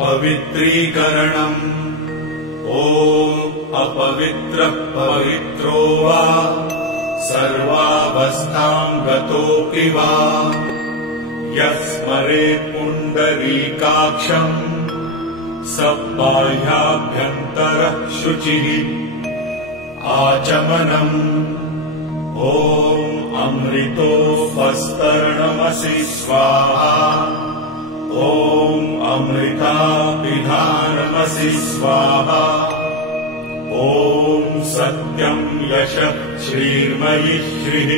पवित्रीकरणम्। ॐ अपवित्रः पवित्रो वा सर्वावस्थाम् गतोऽपि वा यः स्मरेत् पुण्डरीकाक्षम् स बाह्याभ्यन्तरः शुचिः। आचमनम्। ॐ अमृतोपस्तरणमसि स्वाहा। ॐ अमृताभिधानमसि स्वाहा। ॐ सत्यं यशः श्रीर्मयि श्रीः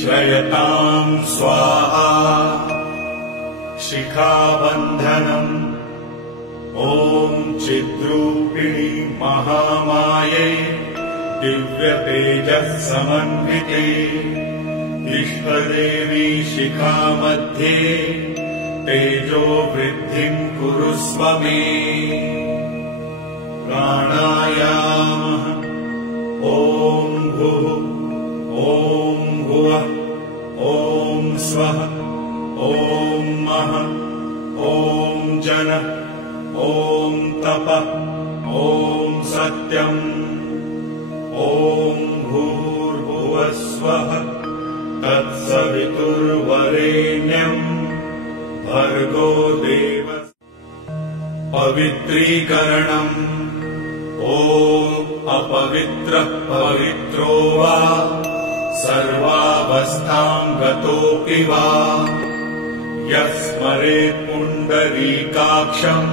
श्रयताम् स्वाहा। शिखाबन्धनम्। ॐ चिद्रूपिणी महामाये दिव्यतेजः समन्विते विश्वदेवी शिखा मध्ये तेजो वृद्धिम् कुरुस्व मे। प्राणायामः। ॐ भुः ॐ भुवः ॐ स्वः ॐ महः ॐ जनः ॐ तपः ॐ सत्यम्। ॐ भूर्भुवस्वः तत्सवितुर्वरेण्यम् भर्गो देवस्य। पवित्रीकरणम्। ॐ अपवित्रः पवित्रो वा सर्वावस्थाम् गतोऽपि वा यः स्मरेत् पुण्डरीकाक्षम्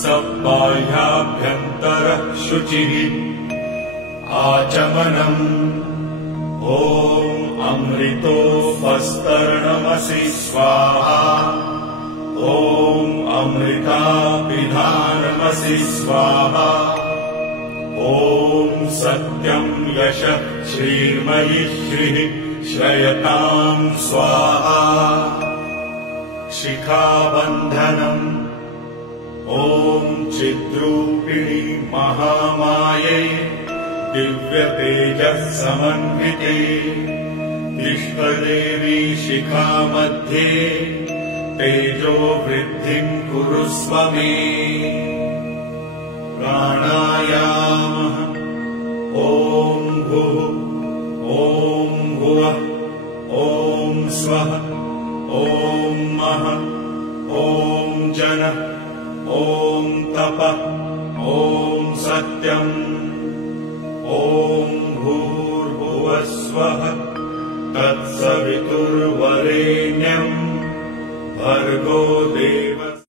स बाह्याभ्यन्तरः शुचिः। आचमनम्। ॐ अमृतोपस्तरणमसि स्वाहा। ॐ अमृताभिधानमसि स्वाहा। ॐ सत्यं यशः श्रीर्मयि श्रीः श्रयताम् स्वाहा। शिखाबन्धनम्। ॐ चिद्रूपिणी महामाये दिव्यतेजः समन्विते विश्वदेवी शिखा मध्ये तेजो वृद्धिम् कुरुस्व मे। प्राणायामः। ॐ भुः ॐ भुवः ॐ स्वः ॐ महः ॐ जनः ॐ तपः ॐ सत्यम्। ॐ भूर्भुवस्वः तत्सवितुर्वरेण्यम् भर्गो देवस्य।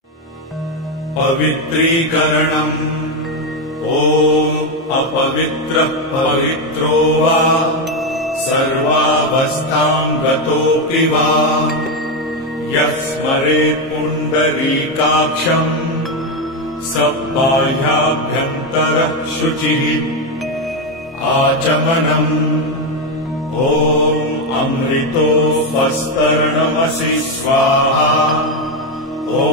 पवित्रीकरणम्। ॐ अपवित्रः पवित्रो वा सर्वावस्थाम् गतोऽपि वा यः स्मरेत् पुण्डरीकाक्षम् स बाह्याभ्यन्तरः शुचिः। आचमनम्। ॐ अमृतोपस्तरणमसि स्वाहा। ॐ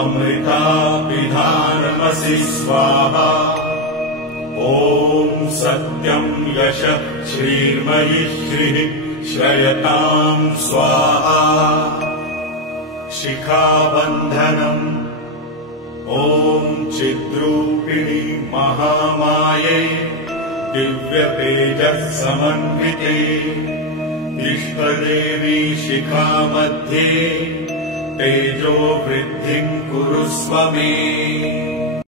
अमृताभिधानमसि स्वाहा। ॐ सत्यं यशः श्रीर्मयि श्रीः श्रयताम् स्वाहा। शिखाबन्धनम्। ॐ चिद्रूपिणी महामाये दिव्यतेजः समन्विते विश्वदेवी शिखा मध्ये तेजो वृद्धिम् कुरुस्व मे।